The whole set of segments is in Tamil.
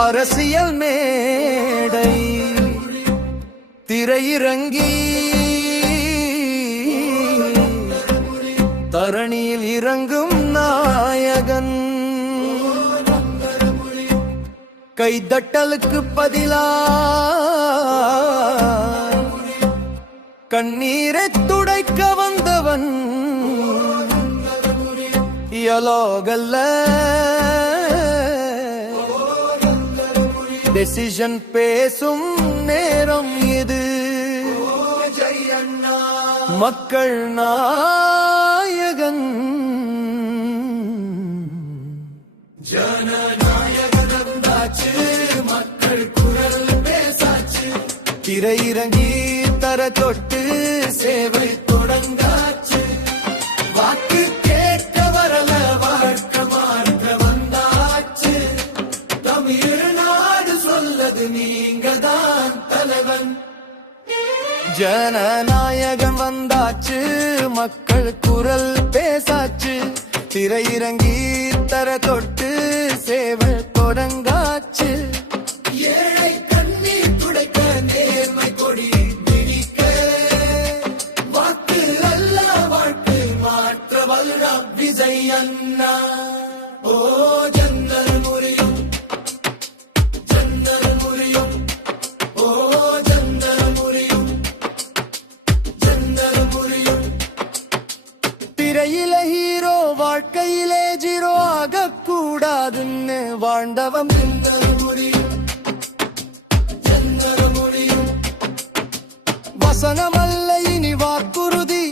அரசியல் மேடை திரையிறங்கி தரணியில் இறங்கும் நாயகன் கைதட்டலுக்கு பதிலா கண்ணீரை துடைக்க வந்தவன் யலோகல்ல டெசிஷன் பேசும் நேரம் இது மக்கள் நாயகன் ஜனநாயகன் வந்தாச்சு மக்கள் குரல் பேசாச்சு திரையிறங்கி தர தொட்டு சேவை தொடங்காச்சு வாக்கு கேட்க வரல வாழ்க்கை மாற்ற வந்தாச்சு தமிழ்நாடு சொல்லது நீங்கதான் தலைவன் ஜனநாயகம் வந்தாச்சு மக்கள் குரல் பேசாச்சு திரையிறங்கி தர தொட்டு சேவை தொடங்காச்சு ஏழை கண்ணீர் துடைக்க நேர்மை கொடி பிடிக்க வாக்கு அல்ல வாழ்க்கை மாற்ற வல்ல விஜய் அண்ணா ஓ ஜன்னல் முறியும் ஜன்னல் முறியும் ஓ ஜன்னல் முறியும் ஜன்னல் முறியும் திரையில ஹீரோ வாழ்க்கையிலே ஜீரோ ஆகக்கூடாதுன்னு வாழ்ந்தவன் ஜன்னல் முறியும் ஜன்னல் முறியும் வசனமல்ல இனி வாக்குறுதி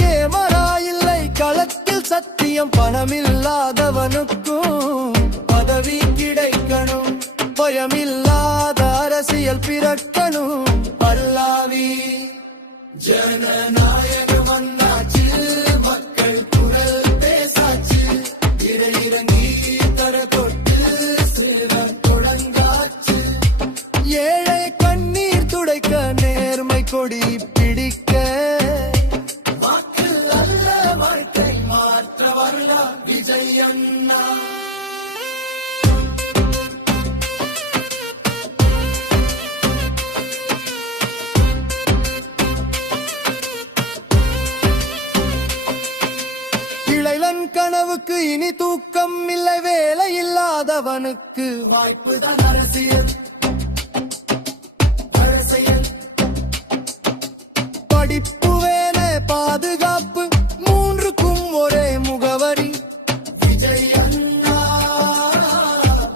கேமரா இல்லை களத்தில் சத்தியம் பணமில்லாதவனுக்கும் பதவி கிடைக்கணும் பயமில்லாத அரசியல் பிறக்கணும் பல்லாவி ஜனநாயகம் வந்தாச்சு மக்கள் குரல் பேசாச்சு இறங்கி தர தொட்டு சேவை தொடங்காச்சு ஏழை கண்ணீர் துடைக்க நேர்மை கொடி பிடிக்க வாக்கு அல்ல வாழ்க்கை மாற்ற வரல விஜய் அண்ணா இளைஞன் கனவுக்கு இனி தூக்கம் இல்லை வேலை இல்லாதவனுக்கு வாய்ப்புதான் அரசியல் அரசியல் படிப்பு வேலை பாதுகாப்பு மூன்றுக்கும் ஒரே முகவரி விஜய் அண்ணா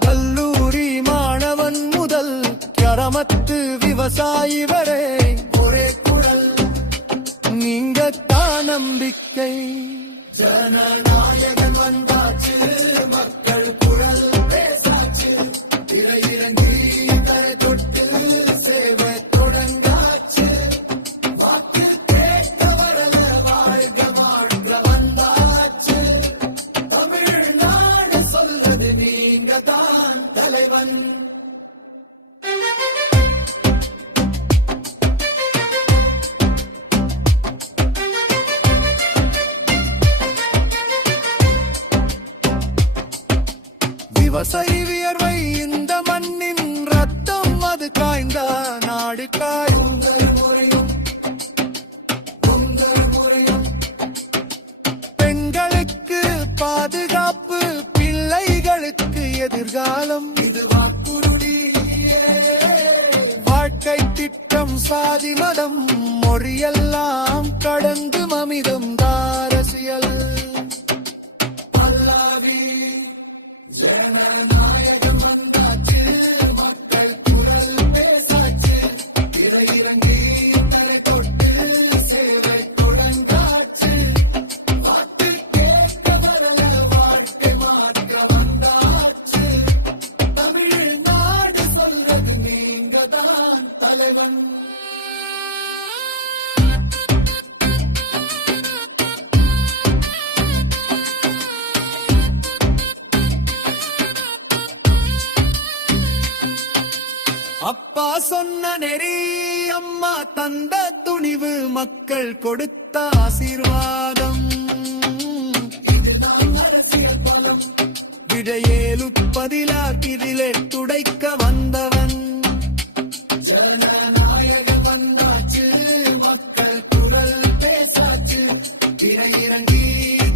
கல்லூரி மாணவன் முதல் கிராமத்து விவசாயி வரை ஒரே குரல் நீங்க தான் நம்பிக்கை ஜனநாயகன் வந்தாச்சு மக்கள் குரல் பேசாச்சு திரையிறங்கி தரை தொட்டு சேவை தொடங்காச்சு வாக்கு கேட்க வரல வாழ்க மாற்ற வந்தாச்சு தமிழ்நாடு சொல்றது நீங்க தான் தலைவன் விவசாயி வியர்வை இந்த மண்ணின் ரத்தம் அது காய்ந்த நாடு காயும் பெண்களுக்கு பாதுகாப்பு பிள்ளைகளுக்கு எதிர்காலம் இது வாக்குறுதி வாழ்க்கை திட்டம் சாதி மதம் மொழியெல்லாம் கடந்து மமிதம் அரசியல் பல்லாவி ஜனநாயகம் வந்தாச்சு மக்கள் குரல் பேசாச்சு திரையிறங்கி தரை தொட்டு சேவை தொடங்காச்சு வாக்கு கேட்க வரல வாழ்க்கை மாற்ற வந்தாச்சு தமிழ்நாடு சொல்றது நீங்க தான் தலைவன் அப்பா சொன்ன நெறி அம்மா தந்த துணிவு மக்கள் கொடுத்த ஆசீர்வாதம் இதுதான் அரசியல் பலம் விடையேலு பதிலார் இதிலே துடை முடிக்க வந்தவன். ஜனநாயகன் வந்தாச்சு, மக்கள் குரல் பேசாச்சு. திரை இறங்கி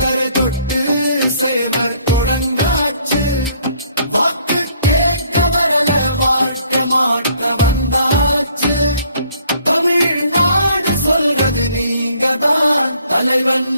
கரை தொட்டு சேவை தொடங்காச்சு. வாக்கு கேட்க வரல, வாழ்க்கை மாற்ற வந்தாச்சு. தமிழ்நாடு சொல்வது நீங்கதான் தலைவன்.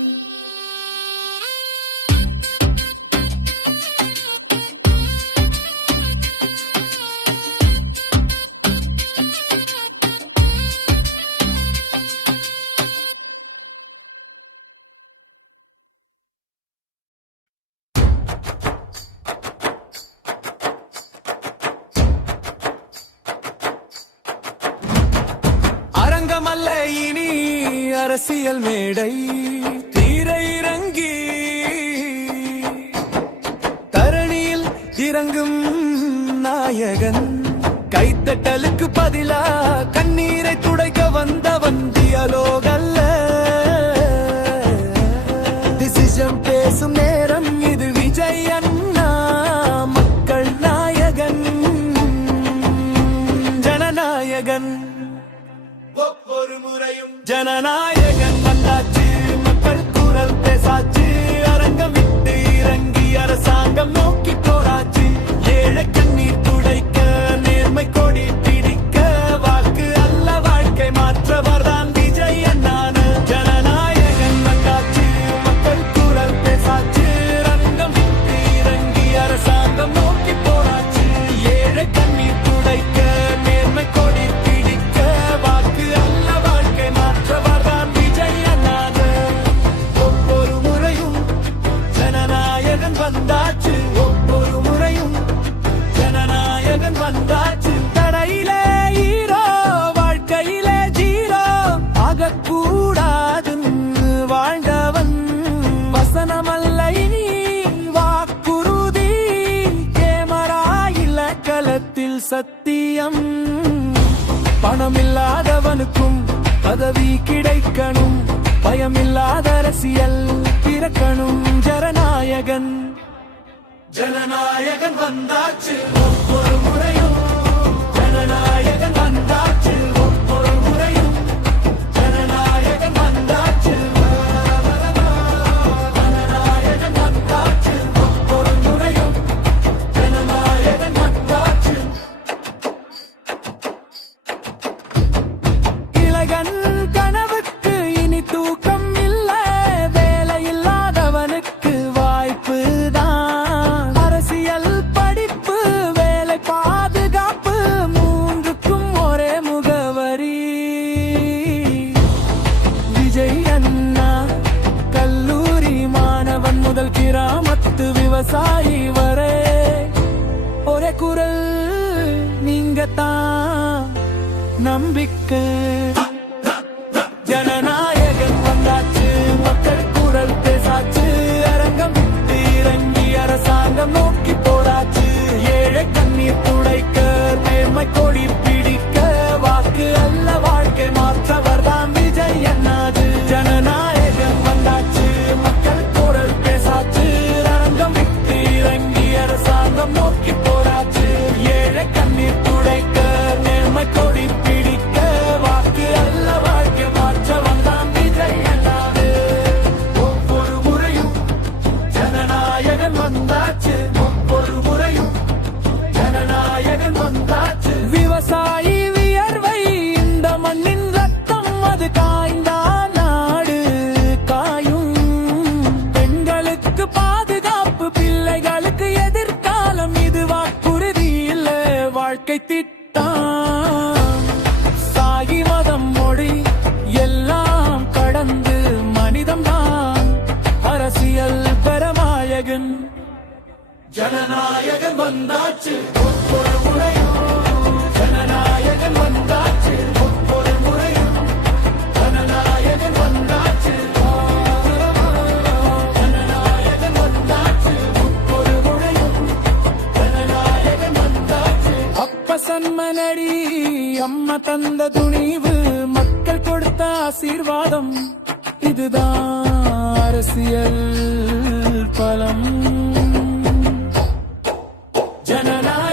அரங்கமல்ல இனி அரசியல் மேடை, தீரை இறங்கி தரணியில் இறங்கும் நாயகன். கைத்தட்டலுக்கு பதிலா கண்ணீரை துடைக்க வந்தவன் தியலோகல்ல. டிசிஷன் பேசும் நேரம் இது, விஜய் அண்ணா மக்கள் நாயகன், ஜனநாயகன். ஒவ்வொரு முறையும் ஜனநாயகன் வந்தாச்சு, மக்கள் குரல் பேசாச்சு. அரங்கம் விட்டு இறங்கி அரசாங்கம் நோக்கி போராச்சு. ஏழை கண்ணீர் துடைக்க, நேர்மை கொடி பிடிக்க, வாக்கு அல்ல வாழ்க்கை மாற்றவர் தான் விஜய் அண்ணானு. ஜனநாயகன் வந்தாச்சு, மக்கள் குரல் பேசாச்சு. அரங்கம் விட்டு இறங்கி அரசாங்கம் நோக்கி போராச்சு. ஏழை கண்ணீர் துடைக்க, நேர்மை கொடி பிடிக்க, வாக்கு அல்ல வாழ்க்கை மாற்றவர் தான் விஜய் அண்ணானு. ஒவ்வொரு முறையும் ஜனநாயகன் வந்தாச்சு, ஒவ்வொரு முறையும் ஜனநாயகன் வந்தாச்சு. தடையிலே ஹீரோ, வாழ்க்கையிலே ஜீரோ ஆகக்கூடாதுன்னு வாழ்ந்தவன். வசனமல்ல இனி வாக்குறுதி, கேமரா இல்ல களத்தில் சத்தியம். பணமில்லாதவனுக்கும் பதவி கிடைக்கணும், பயமில்லாத அரசியல் பிறக்கணும். ஜனநாயகன் ஜனநாயகன் வந்தாச்சு, ஒவ்வொரு முறையும் ஜனநாயகன் வந்தாச்சு, ஒவ்வொரு முறையும் ஜனநாயகன் வந்தாச்சு. ஜனநாயகன் வந்தாச்சு, ஒவ்வொரு முறையும் ஜனநாயகன் வந்தாச்சு. இலகன் கனவுக்கு இனி தூக்கம் இல்ல, வேலை இல்லாதவனுக்கு வாய்ப்பு தான். அரசியல் படிப்பு, வேலை பாதுகாப்பு, மூன்றுக்கும் ஒரே முகவரி. விஜய் அண்ணா கல்லூரி மாணவன் முதல் கிராமத்து விவசாயி வரை, ஒரே குரல் நீங்க தான் நம்பிக்கை. ஜனநாயகன் வந்தாச்சு, மக்கள் குரல் பேசாச்சு. அரங்கம் விட்டு இறங்கி அரசாங்கம் நோக்கி போராச்சு. ஏழை கண்ணீர் துடைக்க, நேர்மை கொடி பிடிக்க, வாக்கு அல்ல வாழ்க்கை மாற்றவர் தான் விஜய் அண்ணாது. ஜனநாயகன் வந்தாச்சு, மக்கள் குரல் பேசாச்சு. அரங்கம் விட்டு இறங்கி அரசாங்கம் நோக்கி போராச்சு. ஏழை கண்ணீர் துடைக்க, நேர்மை கொடி பிடிக்க, வாக்கு அல்ல வாழ்க்கை மாற்றவர் தான் விஜய் அண்ணாது. ஒவ்வொரு முறையும் ஜனநாயகன் வந்தாச்சு, ஒவ்வொரு முறையும் ஜனநாயகன் வந்தாச்சு. விவசாயி வியர்வை இந்த மண்ணின் ரத்தம், அது காய்ந்தா நாடு காயும். பெண்களுக்கு பாதுகாப்பு, பிள்ளைகளுக்கு எதிர்காலம், இது வாக்குறுதி இல்ல வாழ்க்கை திட்டம். சாகி மதம் மொழி எல்லாம் கடந்து மனிதம்தான் அரசியல் பெறநாயகன். ஜனநாயகன் வந்தாச்சு, ஒவ்வொரு முறையும் ஜனநாயகன் வந்தாச்சு, ஒவ்வொரு முறையும் ஜனநாயகன் வந்தாச்சு. ஜனநாயகன் வந்தாச்சு, ஒவ்வொரு முறையும் ஜனநாயகன் வந்தாச்சு. அப்ப சன்மனடி அம்மா தந்த துணிவு, மக்கள் கொடுத்த ஆசீர்வாதம், இதுதான் அரசியல் பலம். ஜனநாயகன்